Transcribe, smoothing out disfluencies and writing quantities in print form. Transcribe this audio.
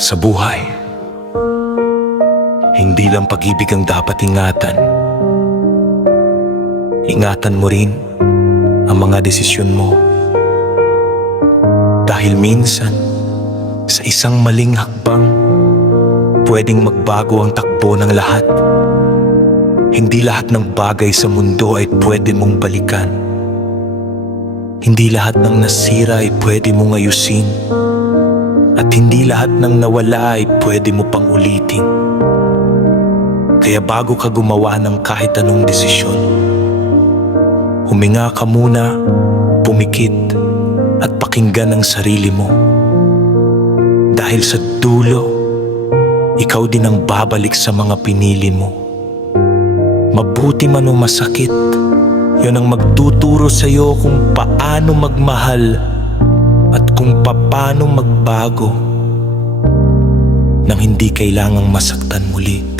Sa buhay, hindi lang pag-ibig ang dapat ingatan. Ingatan mo rin ang mga desisyon mo. Dahil minsan, sa isang maling hakbang, pwedeng magbago ang takbo ng lahat. Hindi lahat ng bagay sa mundo ay pwede mong balikan. Hindi lahat ng nasira ay pwede mong ayusin. At hindi lahat ng nawala ay pwede mo pang ulitin. Kaya bago ka gumawa ng kahit anong desisyon, huminga ka muna, pumikit, at pakinggan ang sarili mo. Dahil sa dulo, ikaw din ang babalik sa mga pinili mo. Mabuti man o masakit, yun ang magtuturo sa'yo kung paano magmahal at kung paano magbago nang hindi kailangang masaktan muli.